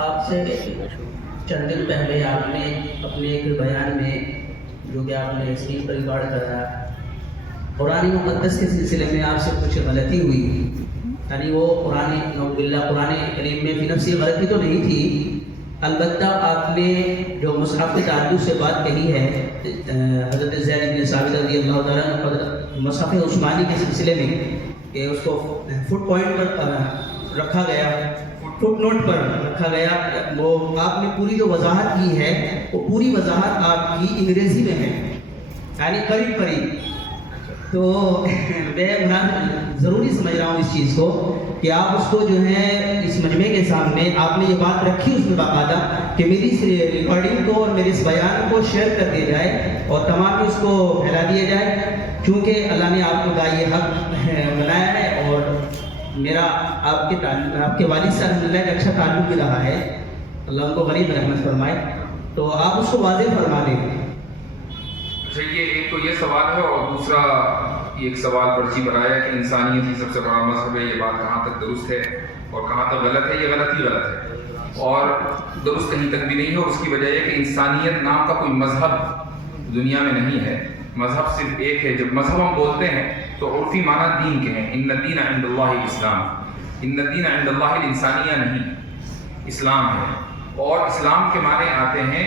آپ سے چند دن پہلے آپ نے اپنے ایک بیان میں جو کہ آپ نے اسکرین پر ریکارڈ کرایا، قرآن مقدس کے سلسلے میں آپ سے کچھ غلطی ہوئی، یعنی وہ قرآن کریم میں فی نفسی غلطی تو نہیں تھی، البتہ آپ نے جو مصحف کے تعلق سے بات کہی ہے حضرت زید بن ثابت رضی اللہ تعالیٰ عنہ مصحف عثمانی کے سلسلے میں کہ اس کو فٹ پوائنٹ پر رکھا گیا، فٹ نوٹ پر رکھا گیا، وہ آپ نے پوری جو وضاحت کی ہے وہ پوری وضاحت آپ کی انگریزی میں ہے، یعنی قریب قریب. تو میں ضروری سمجھ رہا ہوں اس چیز کو کہ آپ اس کو جو ہے اس مجمع کے سامنے آپ نے یہ بات رکھی اس میں باقاعدہ کہ میری اس ریکارڈنگ کو اور میرے اس بیان کو شیئر کر دیا جائے اور تمام اس کو پھیلا دیا جائے، کیونکہ اللہ نے آپ کو کا یہ حق بنایا ہے اور میرا آپ کے والد سے الحمدللہ ایک اچھا تعلق بھی رہا ہے، اللہ ان کو غریب رحمت فرمائے، تو آپ اس کو واضح فرما دیں. اچھا، یہ ایک تو یہ سوال ہے، اور دوسرا ایک سوال پرچی بنایا کہ انسانیت ہی سب سے بڑا مذہب ہے. یہ بات کہاں تک درست ہے اور کہاں تک غلط ہے؟ یہ غلط ہی غلط ہے اور درست کہیں تک بھی نہیں ہے. اور اس کی وجہ یہ کہ انسانیت نام کا کوئی مذہب دنیا میں نہیں ہے. مذہب صرف ایک ہے. جب مذہب ہم بولتے ہیں تو عرفی معنی دین کے ہیں. ان الدین عند اللہ الاسلام، ان الدین عند اللہ الانسانیہ نہیں، اسلام ہے. اور اسلام کے معنی آتے ہیں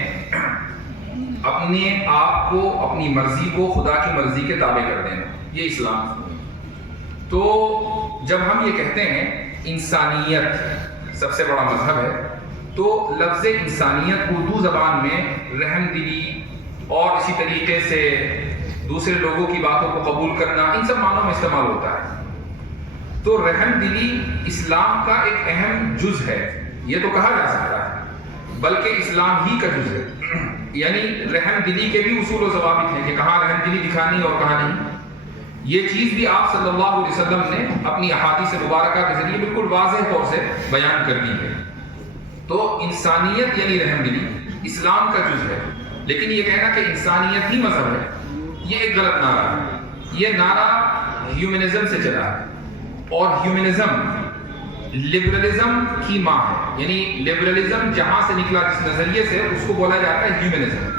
اپنے آپ کو، اپنی مرضی کو خدا کی مرضی کے تابع کر دینا، یہ اسلام. تو جب ہم یہ کہتے ہیں انسانیت سب سے بڑا مذہب ہے، تو لفظ انسانیت اردو زبان میں رحم دلی اور اسی طریقے سے دوسرے لوگوں کی باتوں کو قبول کرنا، ان سب معنوں میں استعمال ہوتا ہے. تو رحم دلی اسلام کا ایک اہم جز ہے، یہ تو کہا جا سکتا ہے، بلکہ اسلام ہی کا جز ہے. یعنی رحم دلی کے بھی اصول و ضوابط ہیں کہ کہاں رحم دلی دکھانی اور کہاں نہیں. یہ چیز بھی آپ صلی اللہ علیہ وسلم نے اپنی احادیث مبارکہ کے ذریعے بالکل واضح طور سے بیان کر دی ہے. تو انسانیت یعنی رحم دلی اسلام کا جز ہے. لیکن یہ کہنا کہ انسانیت ہی مذہب ہے، یہ ایک غلط نعرہ ہے. یہ نعرہ ہیومنزم سے چلا ہے، اور ہیومنزم لبرلزم کی ماں ہے. یعنی لبرلزم جہاں سے نکلا، جس نظریے سے، اس کو بولا جاتا ہے ہیومنزم.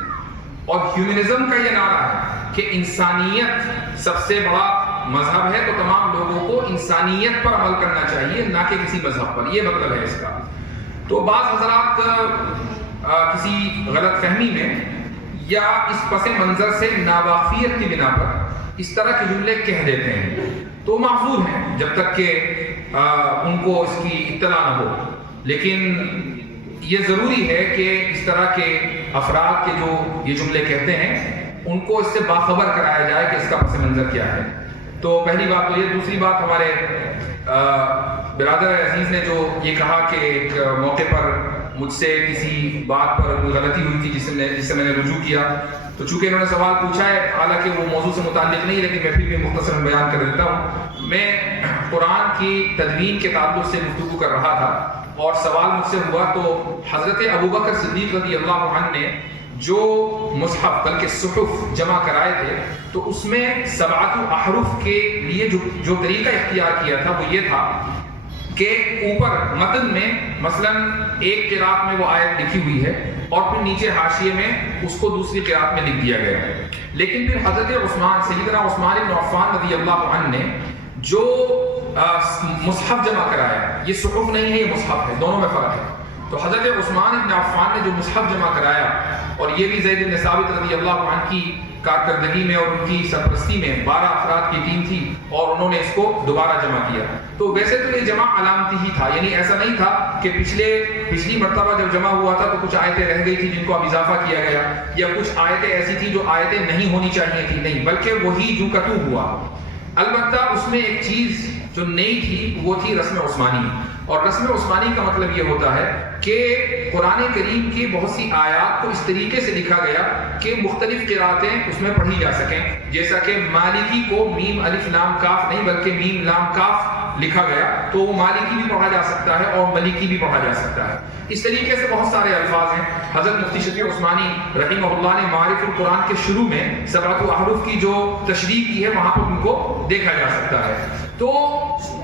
اور ہیومنزم کا یہ نعرہ ہے کہ انسانیت سب سے بڑا مذہب ہے، تو تمام لوگوں کو انسانیت پر عمل کرنا چاہیے، نہ کہ کسی مذہب پر. یہ مطلب ہے اس کا. تو بعض حضرات کسی غلط فہمی میں یا اس پس منظر سے ناواقفیت کی بنا پر اس طرح کے جملے کہہ دیتے ہیں، تو معذور ہیں جب تک کہ ان کو اس کی اطلاع نہ ہو. لیکن یہ ضروری ہے کہ اس طرح کے افراد کے جو یہ جملے کہتے ہیں ان کو اس سے باخبر کرایا جائے کہ اس کا پس منظر کیا ہے. تو پہلی بات تو یہ. دوسری بات، ہمارے برادر عزیز نے جو یہ کہا کہ ایک موقع پر مجھ سے کسی بات پر کوئی غلطی ہوئی تھی جس سے میں نے رجوع کیا، تو چونکہ انہوں نے سوال پوچھا ہے، حالانکہ وہ موضوع سے متعلق نہیں، لیکن میں پھر بھی مختصر بیان کر دیتا ہوں. میں قرآن کی تدوین کے تعلق سے گفتگو کر رہا تھا اور سوال مجھ سے ہوا، تو حضرت ابوبکر صدیق رضی اللہ عنہ نے جو مصحف بلکہ صحف جمع کرائے تھے، تو اس میں 7 احرف کے لیے جو طریقہ اختیار کیا تھا وہ یہ تھا کہ اوپر متن میں مثلا ایک قرات میں وہ آیت لکھی ہوئی ہے اور پھر نیچے حاشیے میں اس کو دوسری قرات میں لکھ دیا گیا ہے. لیکن پھر حضرت سیدنا عثمان بن عفان رضی اللہ عنہ نے جو مصحف جمع کرایا، یہ صحف نہیں ہے، یہ مصحف ہے، دونوں میں فرق ہے. تو حضرت عثمان بن عفان نے جو مصحف جمع کرایا، اور یہ بھی زید بن ثابت رضی اللہ عنہ کی کارکردگی میں اور ان کی سرپرستی میں 12 افراد کی ٹیم تھی اور انہوں نے اس کو دوبارہ جمع کیا. تو ویسے تو یہ جمع علامتی ہی تھا، یعنی ایسا نہیں تھا کہ پچھلی مرتبہ جب جمع ہوا تھا تو کچھ آیتیں رہ گئی تھی جن کو اب اضافہ کیا گیا، یا کچھ آیتیں ایسی تھی جو آیتیں نہیں ہونی چاہیے تھی، نہیں، بلکہ وہی جو کتب ہوا. البتہ اس میں ایک چیز جو نئی تھی وہ تھی رسم عثمانی. اور رسم عثمانی کا مطلب یہ ہوتا ہے کہ قرآن کریم کی بہت سی آیات کو اس طریقے سے لکھا گیا کہ مختلف قراتیں اس میں پڑھی جا سکیں. جیسا کہ مالکی کو میم الف لام کاف نہیں بلکہ میم لام کاف لکھا گیا، تو وہ مالکی بھی پڑھا جا سکتا ہے اور ملکی بھی پڑھا جا سکتا ہے. اس طریقے سے بہت سارے الفاظ ہیں. حضرت مفتی شفیع عثمانی رحمہ اللہ نے معارف القرآن کے شروع میں 7 احرف کی جو تشریح کی ہے وہاں پر ان کو دیکھا جا سکتا ہے. تو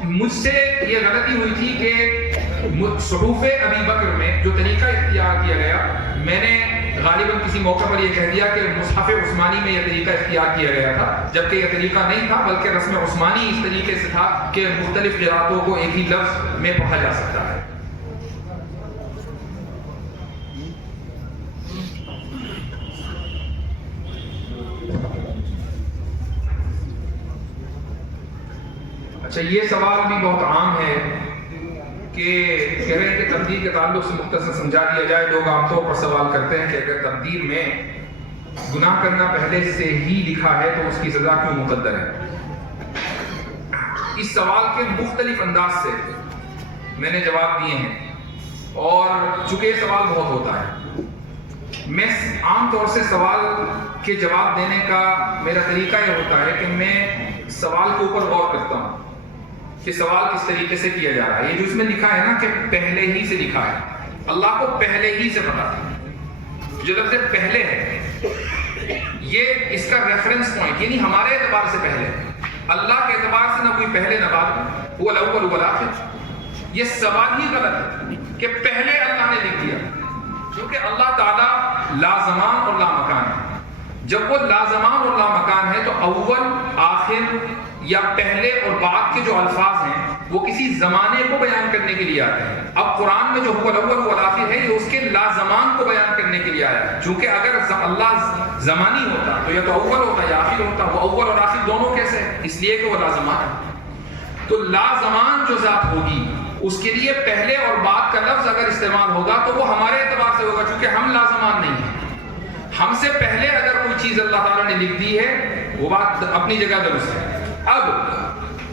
مجھ سے یہ غلطی ہوئی تھی کہ صحوف ابی بکر میں جو طریقہ اختیار کیا گیا، میں نے غالباً کسی موقع پر یہ کہہ دیا کہ مصحف عثمانی میں یہ طریقہ اختیار کیا گیا تھا، جبکہ یہ طریقہ نہیں تھا، بلکہ رسم عثمانی اس طریقے سے تھا کہ مختلف قراءتوں کو ایک ہی لفظ میں پڑھا جا سکتا ہے۔ اچھا، یہ سوال بھی بہت عام ہے کہ کہہ رہے ہیں کہ تقدیر کے تعلق سے مختصر سمجھا دیا جائے۔ لوگ عام طور پر سوال کرتے ہیں کہ اگر تقدیر میں گناہ کرنا پہلے سے ہی لکھا ہے تو اس کی سزا کیوں مقدر ہے؟ اس سوال کے مختلف انداز سے میں نے جواب دیے ہیں، اور چونکہ یہ سوال بہت ہوتا ہے، میں عام طور سے سوال کے جواب دینے کا میرا طریقہ یہ ہوتا ہے کہ میں سوال کے اوپر غور کرتا ہوں کہ سوال کس طریقے سے کیا جا رہا ہے۔ یہ جو اس میں لکھا ہے نا کہ پہلے ہی سے لکھا ہے، اللہ کو پہلے ہی سے پتا تھا۔ جو لفظ پہلے ہے، یہ اس کا ریفرنس پوائنٹ، یعنی ہمارے اعتبار سے پہلے، اللہ کے اعتبار سے نہ کوئی پہلے نہ بعد، وہ الاول والآخر۔ یہ سوال ہی غلط ہے کہ پہلے اللہ نے لکھ دیا، کیونکہ اللہ تعالیٰ لازمان اور لامکان ہے۔ جب وہ لازمان اور لامکان ہے تو اول، آخر یا پہلے اور بعد کے جو الفاظ ہیں وہ کسی زمانے کو بیان کرنے کے لیے آتے ہیں۔ اب قرآن میں جو هو الاول والآخر ہے، یہ اس کے لازمان کو بیان کرنے کے لیے آیا ہے، چونکہ اگر اللہ زمانی ہوتا تو یا تو اول ہوتا یا آخر ہوتا، وہ اول اور آخر دونوں کیسے ہیں؟ اس لیے کہ وہ لازمان ہے۔ تو لازمان جو ذات ہوگی اس کے لیے پہلے اور بعد کا لفظ اگر استعمال ہوگا تو وہ ہمارے اعتبار سے ہوگا، چونکہ ہم لازمان نہیں ہیں۔ ہم سے پہلے اگر کوئی چیز اللہ تعالیٰ نے لکھ دی ہے، وہ بات اپنی جگہ درست ہے۔ اب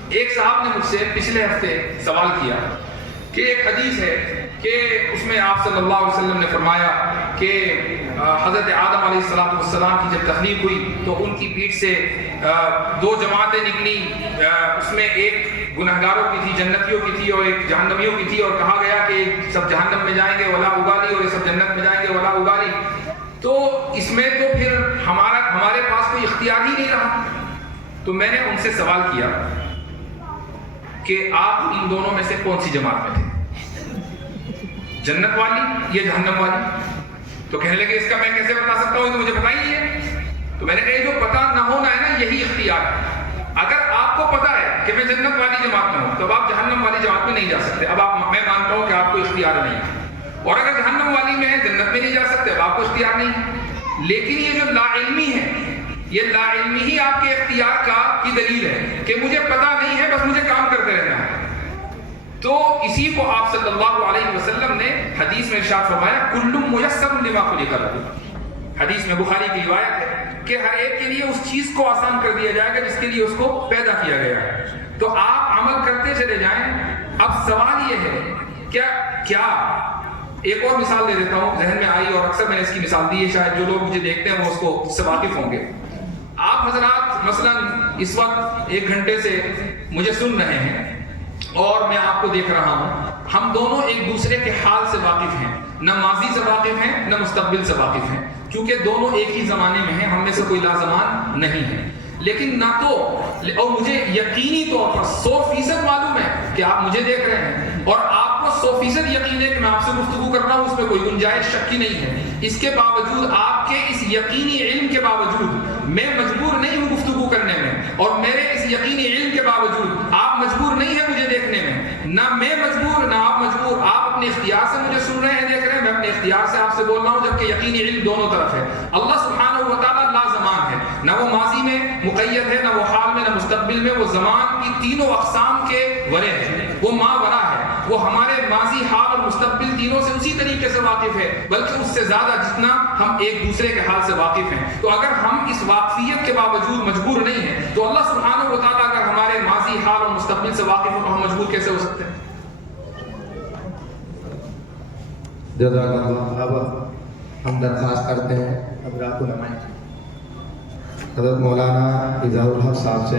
ایک صاحب نے مجھ سے پچھلے ہفتے سوال کیا کہ ایک حدیث ہے کہ اس میں آپ صلی اللہ علیہ وسلم نے فرمایا کہ حضرت آدم علیہ السلام کی جب تخلیق ہوئی تو ان کی پیٹھ سے دو جماعتیں نکلی، اس میں ایک گنہگاروں کی تھی، جنتیوں کی تھی، اور ایک جہنمیوں کی تھی، اور کہا گیا کہ سب جہنم میں جائیں گے ولا ابالی، اور یہ سب جنت میں جائیں گے ولا ابالی۔ تو اس میں تو پھر ہمارے پاس کوئی اختیار ہی نہیں رہا۔ تو میں نے ان سے سوال کیا کہ آپ ان دونوں میں سے کون سی جماعت میں تھے، جنت والی یا جہنم والی؟ تو کہنے لگے اس کا میں کیسے بتا سکتا ہوں، تو مجھے پتا ہی ہے۔ تو میں نے کہا جو پتا نہ ہونا ہے نا، یہی اختیار ہے۔ اگر آپ کو پتا ہے کہ میں جنت والی جماعت میں ہوں تو اب آپ جہنم والی جماعت میں نہیں جا سکتے۔ اب میں مانتا ہوں کہ آپ کو اختیار نہیں ہے، اور اگر جہنم والی میں ہے جنت میں نہیں جا سکتے، اب آپ کو اختیار نہیں ہے۔ لیکن یہ جو لا علمی ہے، یہ لا علمی ہی آپ کے اختیار کی دلیل ہے کہ مجھے پتا نہیں ہے، بس مجھے کام کرتے رہنا ہے۔ تو اسی کو آپ صلی اللہ علیہ وسلم نے حدیث میں ارشاد فرمایا کل میسر لما خلق لہ۔ حدیث میں بخاری کی روایت ہے کہ ہر ایک کے لیے اس چیز کو آسان کر دیا جائے گا جس کے لیے اس کو پیدا کیا گیا ہے۔ تو آپ عمل کرتے چلے جائیں۔ اب سوال یہ ہے کیا ایک اور مثال دے دیتا ہوں، ذہن میں آئی اور اکثر میں نے اس کی مثال دی ہے، شاید جو لوگ مجھے دیکھتے ہیں وہ اس کو سے واقف ہوں گے۔ آپ حضرات مثلا اس وقت 1 گھنٹے سے مجھے سن رہے ہیں اور میں آپ کو دیکھ رہا ہوں، ہم دونوں ایک دوسرے کے حال سے واقف ہیں، نہ ماضی سے واقف ہیں نہ مستقبل سے واقف ہیں، کیونکہ دونوں ایک ہی زمانے میں ہیں، ہم میں سے کوئی لازمان نہیں ہے۔ لیکن نہ تو، اور مجھے یقینی طور پر 100% معلوم ہے کہ آپ مجھے دیکھ رہے ہیں، اور آپ کو 100% یقین ہے کہ میں آپ سے گفتگو کر رہا ہوں، اس میں کوئی گنجائش شک ہی نہیں ہے۔ اس کے باوجود، آپ کے اس یقینی علم کے باوجود میں مجبور نہیں ہوں گفتگو کرنے میں، اور میرے اس یقینی علم کے باوجود آپ مجبور نہیں ہیں مجھے دیکھنے میں، نہ میں مجبور نہ آپ مجبور۔ آپ اپنے اختیار سے مجھے سن رہے ہیں، دیکھ رہے ہیں، میں اپنے اختیار سے آپ سے بول رہا ہوں، جبکہ یقینی علم دونوں طرف ہے۔ اللہ سبحانہ و تعالیٰ لازمان ہے، نہ وہ ماضی میں مقید ہے، نہ وہ حال میں، نہ مستقبل میں، وہ زمان کی تینوں اقسام کے ورے ہے، وہ ماورا ہے، وہ ہمارے ماضی، حال اور مستقبل تینوں سے اسی طریقے سے واقف ہے، بلکہ اس سے زیادہ جتنا ہم ایک دوسرے کے حال سے واقف ہیں۔ تو اگر ہم اس واقفیت کے باوجود مجبور نہیں ہیں تو اللہ سبحانہ و تعالیٰ اگر ہمارے ماضی، حال اور مستقبل سے واقف ہو تو ہم مجبور کیسے ہو سکتے ہیں؟ جزاک اللہ۔ اب ہم درخواست کرتے ہیں حضرات علماء حضرت مولانا اظہار الحق صاحب سے